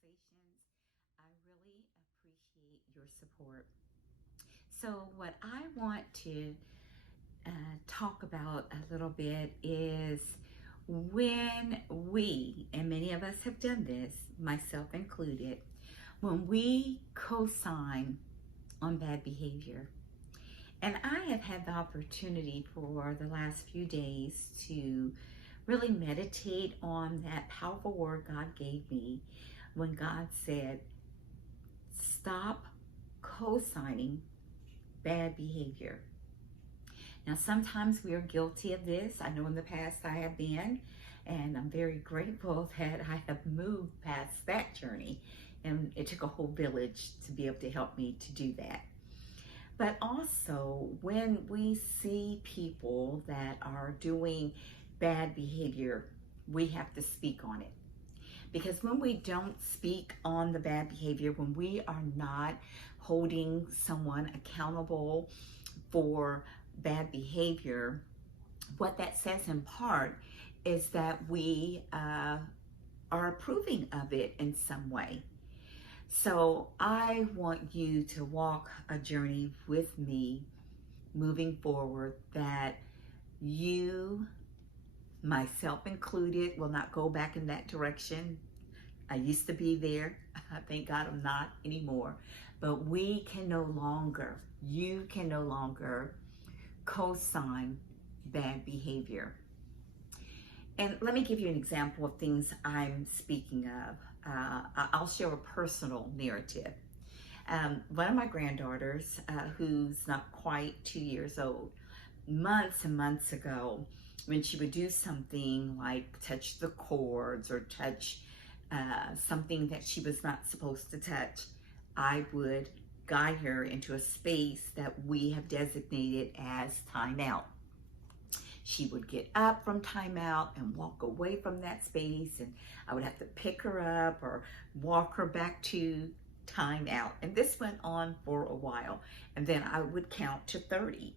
sSoulsations. I really appreciate your support. So, what I want to talk about a little bit is when we, and many of us have done this, myself included, when we co sign on bad behavior. And I have had the opportunity for the last few days to really meditate on that powerful word God gave me when God said, stop co-signing bad behavior. Now, sometimes we are guilty of this. I know in the past I have been, and I'm very grateful that I have moved past that journey. And it took a whole village to be able to help me to do that. But also, when we see people that are doing bad behavior, we have to speak on it. Because when we don't speak on the bad behavior, when we are not holding someone accountable for bad behavior, what that says in part is that we are approving of it in some way. So I want you to walk a journey with me moving forward that you, myself included, will not go back in that direction. I used to be there. Thank God I'm not anymore. But we can no longer, you can no longer co-sign bad behavior. And let me give you an example of things I'm speaking of. I'll share a personal narrative. One of my granddaughters, who's not quite 2 years old, months and months ago, when she would do something like touch the cords or touch something that she was not supposed to touch, I would guide her into a space that we have designated as timeout. She would get up from timeout and walk away from that space, and I would have to pick her up or walk her back to timeout. And this went on for a while. And then I would count to 30.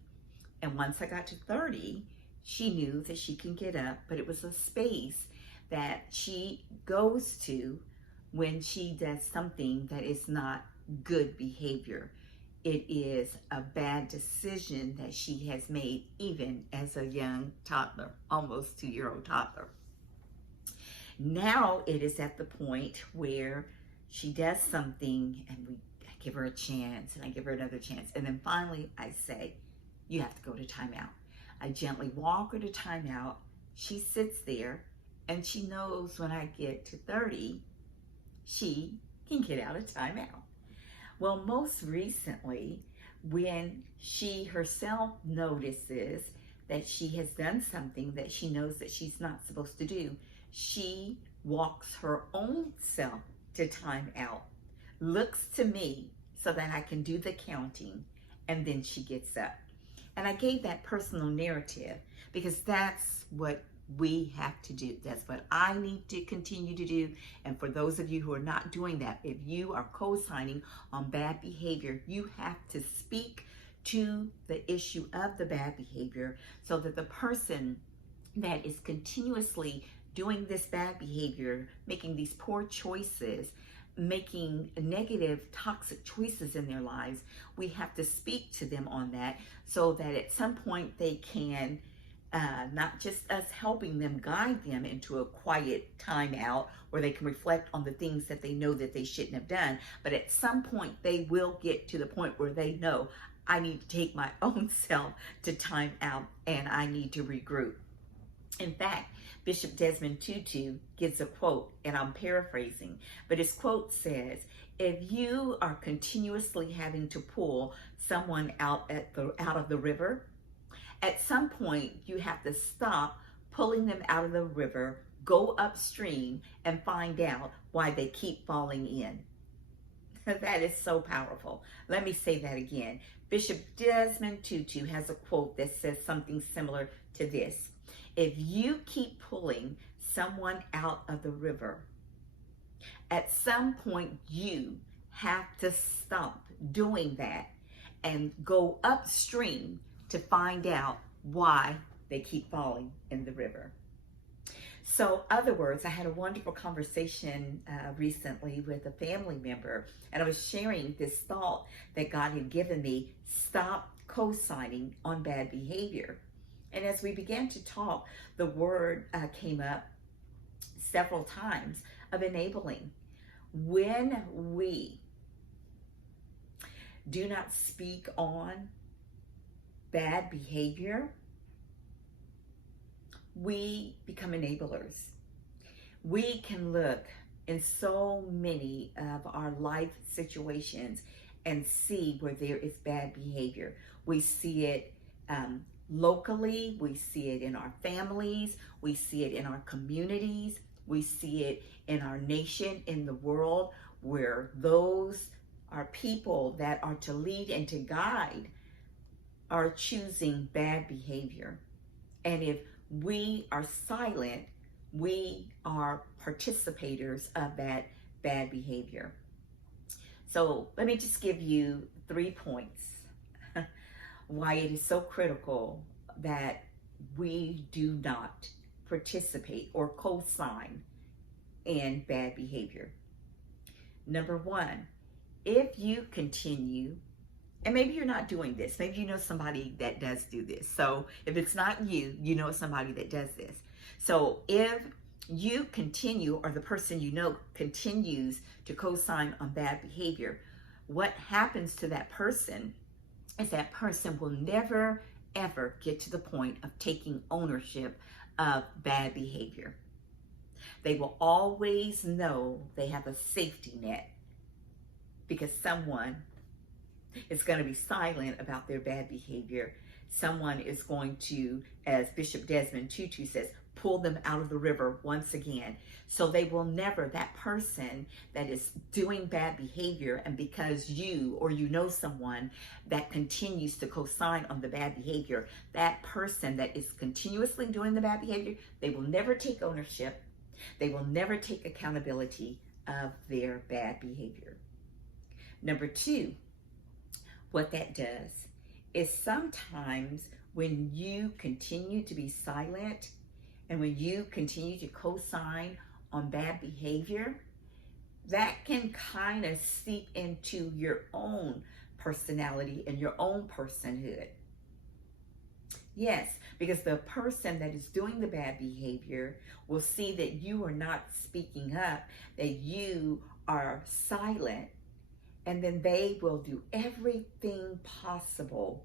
And once I got to 30, she knew that she can get up, but it was a space that she goes to when she does something that is not good behavior. It is a bad decision that she has made even as a young toddler, almost 2-year-old toddler. Now it is at the point where she does something and I give her a chance and I give her another chance. And then finally I say, you have to go to timeout. I gently walk her to timeout. She sits there and she knows when I get to 30, she can get out of timeout. Well, most recently, when she herself notices that she has done something that she knows that she's not supposed to do, she walks her own self to timeout, looks to me so that I can do the counting, and then she gets up. And I gave that personal narrative because that's what we have to do. That's what I need to continue to do. And for those of you who are not doing that, if you are co-signing on bad behavior, you have to speak to the issue of the bad behavior so that the person that is continuously doing this bad behavior, making these poor choices, making negative, toxic choices in their lives, we have to speak to them on that so that at some point they can not just us helping them, guide them into a quiet timeout where they can reflect on the things that they know that they shouldn't have done. But at some point, they will get to the point where they know, I need to take my own self to time out and I need to regroup. In fact, Bishop Desmond Tutu gives a quote, and I'm paraphrasing, but his quote says, if you are continuously having to pull someone out of the river, at some point, you have to stop pulling them out of the river, go upstream, and find out why they keep falling in. That is so powerful. Let me say that again. Bishop Desmond Tutu has a quote that says something similar to this. If you keep pulling someone out of the river, at some point you have to stop doing that and go upstream to find out why they keep falling in the river. So, other words, I had a wonderful conversation recently with a family member, and I was sharing this thought that God had given me: stop co-signing on bad behavior. And as we began to talk, the word came up several times of enabling. When we do not speak on bad behavior, we become enablers. We can look in so many of our life situations and see where there is bad behavior. We see it locally, we see it in our families, we see it in our communities, we see it in our nation, in the world, where those are people that are to lead and to guide are choosing bad behavior. And if we are silent, we are participators of that bad behavior. So let me just give you 3 points why it is so critical that we do not participate or co-sign in bad behavior. Number 1, if you continue, and maybe you're not doing this, maybe you know somebody that does do this. So if it's not you, you know somebody that does this. So if you continue, or the person you know continues to co-sign on bad behavior, what happens to that person is that person will never ever get to the point of taking ownership of bad behavior. They will always know they have a safety net because someone is going to be silent about their bad behavior. Someone is going to, as Bishop Desmond Tutu says, pull them out of the river once again. So they will never, that person that is doing bad behavior, and because you or you know someone that continues to co-sign on the bad behavior, that person that is continuously doing the bad behavior, they will never take ownership. They will never take accountability of their bad behavior. Number 2, what that does is sometimes when you continue to be silent and when you continue to co-sign on bad behavior, that can kind of seep into your own personality and your own personhood. Yes, because the person that is doing the bad behavior will see that you are not speaking up, that you are silent, and then they will do everything possible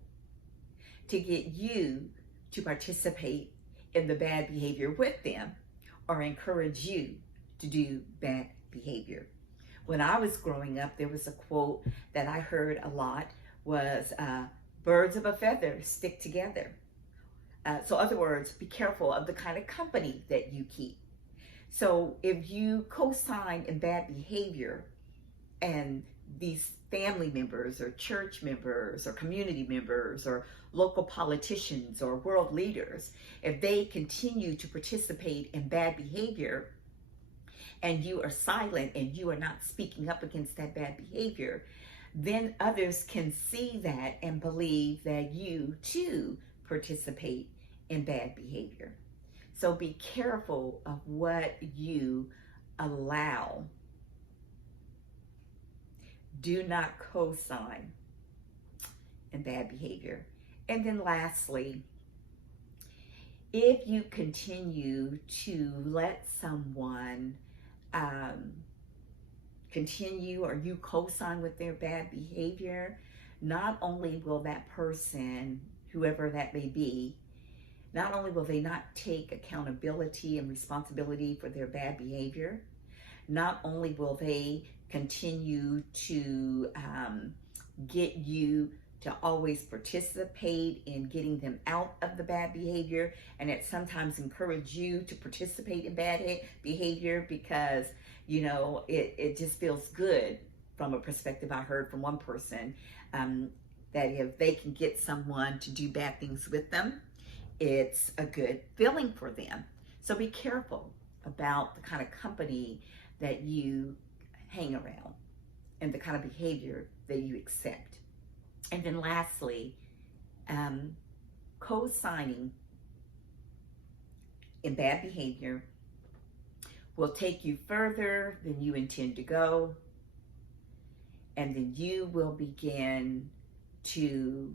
to get you to participate in the bad behavior with them or encourage you to do bad behavior. When I was growing up, there was a quote that I heard a lot was, birds of a feather stick together. So other words, be careful of the kind of company that you keep. So if you co-sign in bad behavior and these family members or church members or community members or local politicians or world leaders, if they continue to participate in bad behavior and you are silent and you are not speaking up against that bad behavior, then others can see that and believe that you too participate in bad behavior. So be careful of what you allow. Do not co-sign in bad behavior. And then lastly, if you continue to let someone continue or you co-sign with their bad behavior, not only will that person, whoever that may be, not only will they not take accountability and responsibility for their bad behavior, not only will they continue to get you to always participate in getting them out of the bad behavior, and it sometimes encourage you to participate in bad behavior because, you know, it just feels good from a perspective I heard from one person, that if they can get someone to do bad things with them, it's a good feeling for them. So be careful about the kind of company that you hang around and the kind of behavior that you accept. And then lastly, co-signing in bad behavior will take you further than you intend to go. And then you will begin to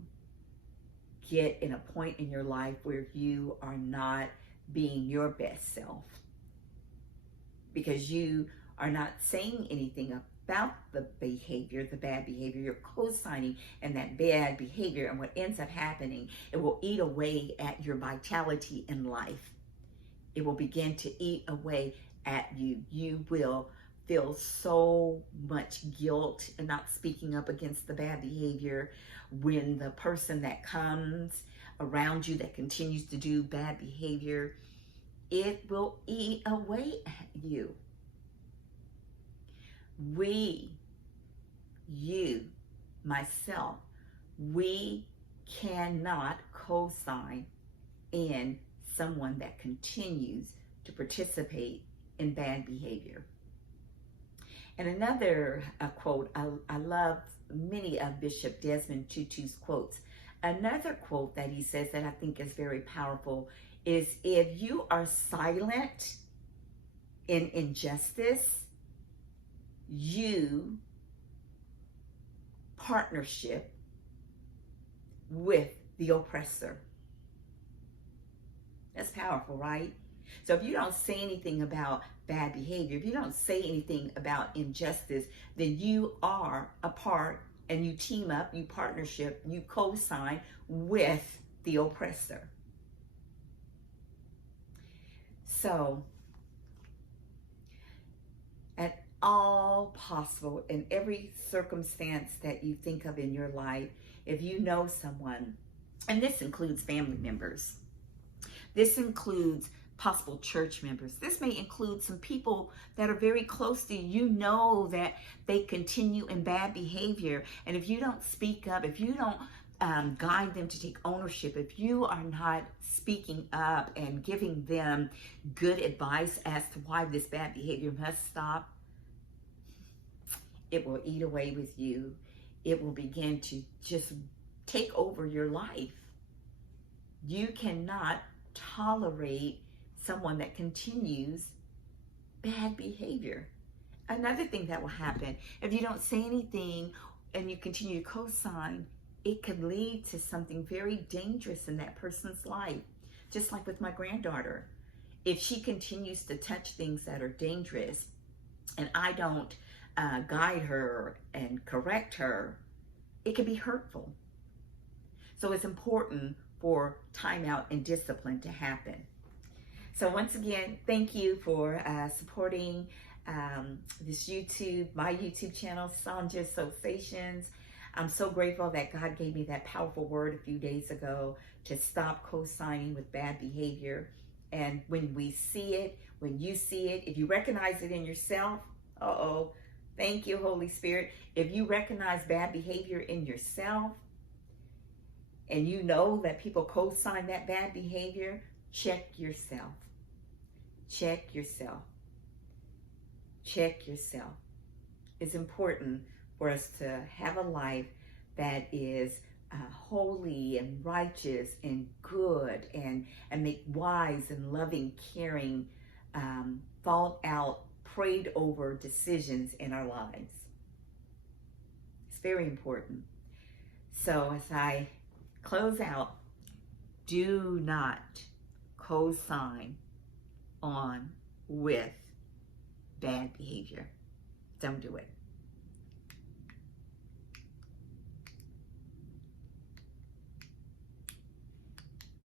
get in a point in your life where you are not being your best self, because you are not saying anything about the behavior, the bad behavior. You're co-signing in that bad behavior, and what ends up happening, it will eat away at your vitality in life. It will begin to eat away at you. You will feel so much guilt and not speaking up against the bad behavior when the person that comes around you that continues to do bad behavior, it will eat away at you. You, myself, we cannot co-sign in someone that continues to participate in bad behavior. And another quote, I love many of Bishop Desmond Tutu's quotes. Another quote that he says that I think is very powerful is, if you are silent in injustice, you partnership with the oppressor. That's powerful, right? So if you don't say anything about bad behavior, if you don't say anything about injustice, then you are a part, and you team up, you partnership, you co-sign with the oppressor. So at all possible, in every circumstance that you think of in your life, if you know someone, and this includes family members, this includes possible church members, this may include some people that are very close to you, you know that they continue in bad behavior, and if you don't speak up, if you don't guide them to take ownership, if you are not speaking up and giving them good advice as to why this bad behavior must stop, it will eat away with you. It will begin to just take over your life. You cannot tolerate someone that continues bad behavior. Another thing that will happen, if you don't say anything and you continue to co-sign, it could lead to something very dangerous in that person's life. Just like with my granddaughter, if she continues to touch things that are dangerous and I don't guide her and correct her, it can be hurtful. So it's important for timeout and discipline to happen. So once again, thank you for supporting this YouTube, my YouTube channel, Sonja sSoulsations. I'm so grateful that God gave me that powerful word a few days ago to stop co-signing with bad behavior. And when we see it, when you see it, if you recognize it in yourself, thank you, Holy Spirit. If you recognize bad behavior in yourself, and you know that people co-sign that bad behavior, check yourself. Check yourself. Check yourself. It's important for us to have a life that is holy and righteous and good, and make wise and loving, caring, thought out, prayed over decisions in our lives. It's very important. So as I close out, do not co-sign on with bad behavior. Don't do it.